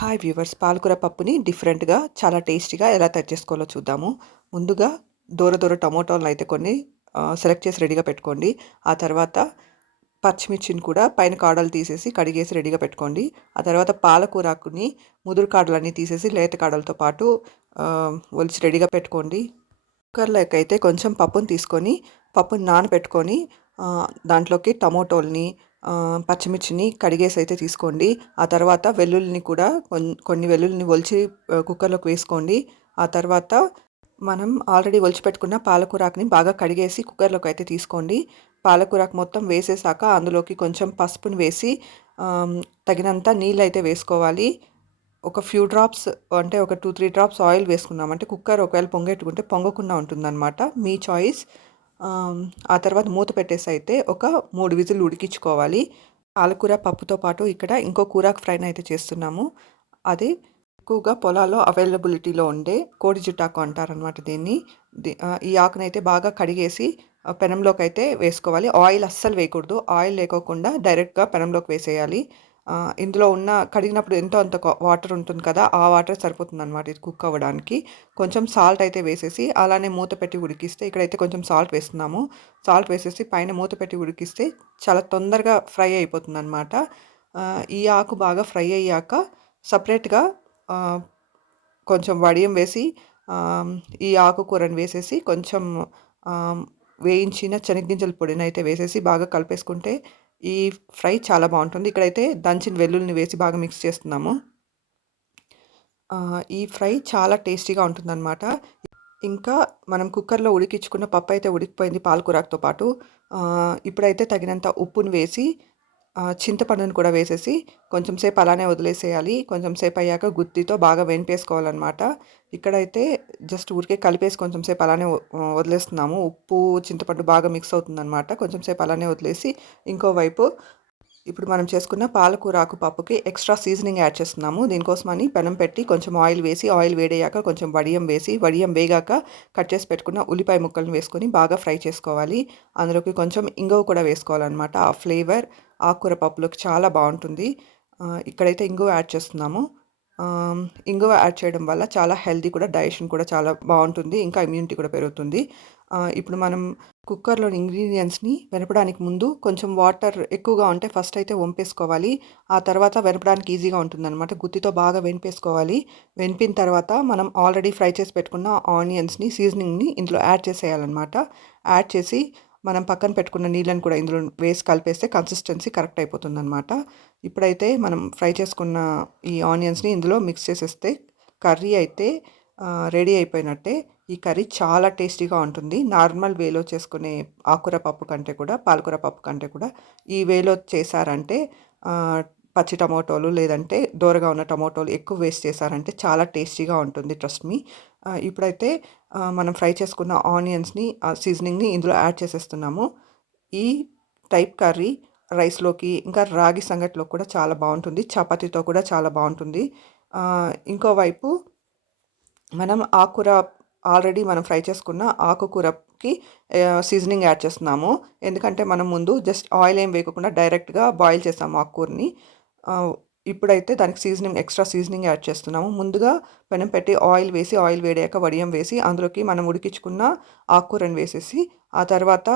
Hi viewers, పాలకూర పప్పుని డిఫరెంట్‌గా చాలా టేస్టీగా ఎలా తయారు చేసుకోవాలో చూద్దాము. ముందుగా దూర దూర టమోటాలనైతే కొన్ని సెలెక్ట్ చేసి రెడీగా పెట్టుకోండి. ఆ తర్వాత పచ్చిమిర్చిని కూడా పైన కాడలు తీసేసి కడిగేసి రెడీగా పెట్టుకోండి. ఆ తర్వాత పాలకూరాకుని ముదురు కాడలన్నీ తీసేసి లేత కాడలతో పాటు ఒలిచి రెడీగా పెట్టుకోండి. కుక్కర్‌లోకైతే కొంచెం పప్పుని తీసుకొని పప్పుని నానబెట్టుకొని దాంట్లోకి టమోటోల్ని పచ్చిమిర్చిని కడిగేసి అయితే తీసుకోండి. ఆ తర్వాత వెల్లుల్లిని కూడా కొన్ని వెల్లుల్లిని ఒలిచి కుక్కర్‌లోకి వేసుకోండి. ఆ తర్వాత మనం ఆల్రెడీ ఒలిచిపెట్టుకున్న పాలకూరాకుని బాగా కడిగేసి కుక్కర్‌లోకి అయితే తీసుకోండి. పాలకూరాకు మొత్తం వేసేసాక అందులోకి కొంచెం పసుపుని వేసి తగినంత నీళ్ళైతే వేసుకోవాలి. ఒక ఫ్యూ డ్రాప్స్ అంటే ఒక 2, 3 డ్రాప్స్ ఆయిల్ వేసుకున్నామంటే కుక్కర్ ఒకవేళ పొంగెట్టుకుంటే పొంగకుండా ఉంటుందన్నమాట. మీ చాయిస్. ఆ తర్వాత మూత పెట్టేసి అయితే ఒక 3 విజిల్లు ఉడికించుకోవాలి. పాలకూర పప్పుతో పాటు ఇక్కడ ఇంకో కూరాకు ఫ్రైని అయితే చేస్తున్నాము. అది ఎక్కువగా పొలాల్లో అవైలబిలిటీలో ఉండే కోడి జుట్టాకు అంటారనమాట దీన్ని. ఈ ఆకునైతే బాగా కడిగేసి పెనంలోకి అయితే వేసుకోవాలి. ఆయిల్ అస్సలు వేయకూడదు. ఆయిల్ లేకోకుండా డైరెక్ట్‌గా పెనంలోకి వేసేయాలి. ఇందులో ఉన్న కడిగినప్పుడు ఎంతో అంత వాటర్ ఉంటుంది కదా! ఆ వాటర్ సరిపోతుందనమాట ఇది కుక్ అవ్వడానికి. కొంచెం సాల్ట్ అయితే వేసేసి అలానే మూత పెట్టి ఉడికిస్తే ఇక్కడైతే కొంచెం సాల్ట్ వేస్తున్నాము. సాల్ట్ వేసేసి పైన మూత పెట్టి ఉడికిస్తే చాలా తొందరగా ఫ్రై అయిపోతుందనమాట. ఈ ఆకు బాగా ఫ్రై అయ్యాక సెపరేట్‌గా ఆహ్, కొంచెం వడియం వేసి ఆహ్, ఈ ఆకుకూరని వేసేసి కొంచెం ఆహ్, వేయించిన శనగగింజల పొడినైతే వేసేసి బాగా కలిపేసుకుంటే ఈ ఫ్రై చాలా బావుంటుంది. ఇక్కడైతే దంచిన వెల్లుల్లిని వేసి బాగా మిక్స్ చేస్తున్నాము. ఈ ఫ్రై చాలా టేస్టీగా ఉంటుందనమాట. ఇంకా మనం కుక్కర్‌లో ఉడికించుకున్న పప్పయితే ఉడికిపోయింది పాలకూరతో పాటు. ఇప్పుడైతే తగినంత ఉప్పుని వేసి చింతపండుని కూడా వేసేసి కొంచెం సేపు అలానే వదిలేసేయాలి. కొంచెం సేపు అయ్యాక గుత్తితో బాగా వేంపేసుకోవాలనమాట. ఇక్కడైతే జస్ట్ ఊరికే కలిపేసి కొంచెం సేపు అలానే వదిలేస్తున్నాము. ఉప్పు, చింతపండు బాగా మిక్స్ అవుతుందనమాట. కొంచెం సేపు అలానే వదిలేసి ఇంకోవైపు ఇప్పుడు మనం చేసుకున్న పాలకూర ఆకు పప్పుకి ఎక్స్ట్రా సీజనింగ్ యాడ్ చేస్తున్నాము. దీనికోసమని పెనం పెట్టి కొంచెం ఆయిల్ వేసి ఆయిల్ వేడయ్యాక కొంచెం వడియం వేసి వడియం వేగాక కట్ చేసి పెట్టుకున్న ఉల్లిపాయ ముక్కలను వేసుకొని బాగా ఫ్రై చేసుకోవాలి. అందులోకి కొంచెం ఇంగువ కూడా వేసుకోవాలన్నమాట. ఆ ఫ్లేవర్ ఆకుకూర పప్పులోకి చాలా బాగుంటుంది. ఇక్కడైతే ఇంగువ యాడ్ చేస్తున్నాము. ఇంగువ యాడ్ చేయడం వల్ల చాలా హెల్తీ కూడా, డైజెషన్ కూడా చాలా బాగుంటుంది. ఇంకా ఇమ్యూనిటీ కూడా పెరుగుతుంది. ఇప్పుడు మనం కుక్కర్‌లోని ఇంగ్రీడియెంట్స్‌ని వెనపడానికి ముందు కొంచెం వాటర్ ఎక్కువగా ఉంటే ఫస్ట్ అయితే వంపేసుకోవాలి. ఆ తర్వాత వెనపడానికి ఈజీగా ఉంటుందనమాట. గుత్తితో బాగా వెనిపేసుకోవాలి. వెనిపిన తర్వాత మనం ఆల్రెడీ ఫ్రై చేసి పెట్టుకున్న ఆనియన్స్‌ని, సీజనింగ్‌ని ఇందులో యాడ్ చేసేయాలనమాట. యాడ్ చేసి మనం పక్కన పెట్టుకున్న నీళ్ళని కూడా ఇందులో వేసి కలిపేస్తే కన్సిస్టెన్సీ కరెక్ట్ అయిపోతుందనమాట. ఇప్పుడైతే మనం ఫ్రై చేసుకున్న ఈ ఆనియన్స్‌ని ఇందులో మిక్స్ చేసేస్తే కర్రీ అయితే రెడీ అయిపోయినట్టే. ఈ కర్రీ చాలా టేస్టీగా ఉంటుంది. నార్మల్ వేలో చేసుకునే ఆకుకూర పప్పు కంటే కూడా, పాలకూర పప్పు కంటే కూడా ఈ వేలో చేశారంటే పచ్చి టమోటోలు లేదంటే దోరగా ఉన్న టమోటోలు ఎక్కువ వేస్ట్ చేశారంటే చాలా టేస్టీగా ఉంటుంది. Trust me. ఇప్పుడైతే మనం ఫ్రై చేసుకున్న ఆనియన్స్‌ని, సీజనింగ్‌ని ఇందులో యాడ్ చేసేస్తున్నాము. ఈ టైప్ కర్రీ రైస్‌లోకి ఇంకా రాగి సంగటిలో కూడా చాలా బావుంటుంది. చపాతీతో కూడా చాలా బావుంటుంది. ఇంకోవైపు మనం ఆకుకూర ఆల్రెడీ మనం ఫ్రై చేసుకున్న ఆకుకూరకి సీజనింగ్ యాడ్ చేస్తున్నాము. ఎందుకంటే మనం ముందు జస్ట్ ఆయిల్ ఏం వేయకుండా డైరెక్ట్‌గా బాయిల్ చేసాము ఆకుకూరని. ఇప్పుడైతే దానికి ఎక్స్ట్రా సీజనింగ్ యాడ్ చేస్తున్నాము. ముందుగా పెనం పెట్టి ఆయిల్ వేసి, ఆయిల్ వేడాక వడియం వేసి, అందులోకి మనం ఉడికించుకున్న ఆకుకూరని వేసేసి, ఆ తర్వాత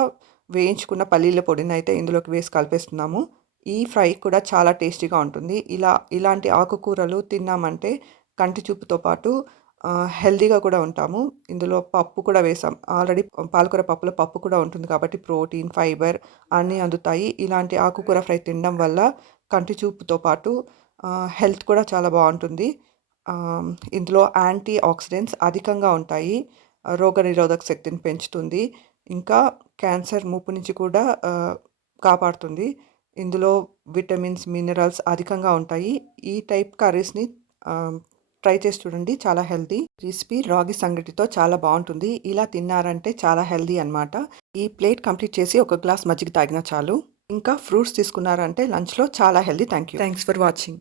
వేయించుకున్న పల్లీల పొడినైతే ఇందులోకి వేసి కలిపేస్తున్నాము. ఈ ఫ్రై కూడా చాలా టేస్టీగా ఉంటుంది. ఇలాంటి ఆకుకూరలు తిన్నామంటే కంటి చూపుతో పాటు హెల్తీగా కూడా ఉంటాము. ఇందులో పప్పు కూడా వేసాం. ఆల్రెడీ పాలకూర పప్పులో పప్పు కూడా ఉంటుంది కాబట్టి ప్రోటీన్, ఫైబర్ అన్నీ అందుతాయి. ఇలాంటి ఆకుకూర ఫ్రై తినడం వల్ల కంటి చూపుతో పాటు హెల్త్ కూడా చాలా బావుంటుంది. ఇందులో యాంటీ ఆక్సిడెంట్స్ అధికంగా ఉంటాయి. రోగనిరోధక శక్తిని పెంచుతుంది. ఇంకా క్యాన్సర్ ముప్పు నుంచి కూడా కాపాడుతుంది. ఇందులో విటమిన్స్, మినరల్స్ అధికంగా ఉంటాయి. ఈ టైప్ కర్రీస్‌ని ట్రై చేసి చూడండి. చాలా హెల్తీ రెసిపీ. రాగి సంగటితో చాలా బావుంటుంది. ఇలా తిన్నారంటే చాలా హెల్తీ అనమాట. ఈ ప్లేట్ కంప్లీట్ చేసి ఒక గ్లాస్ మజ్జిగ తాగినా చాలు. ఇంకా ఫ్రూట్స్ తీసుకున్నారంటే లంచ్‌లో చాలా హెల్తీ. Thanks for watching.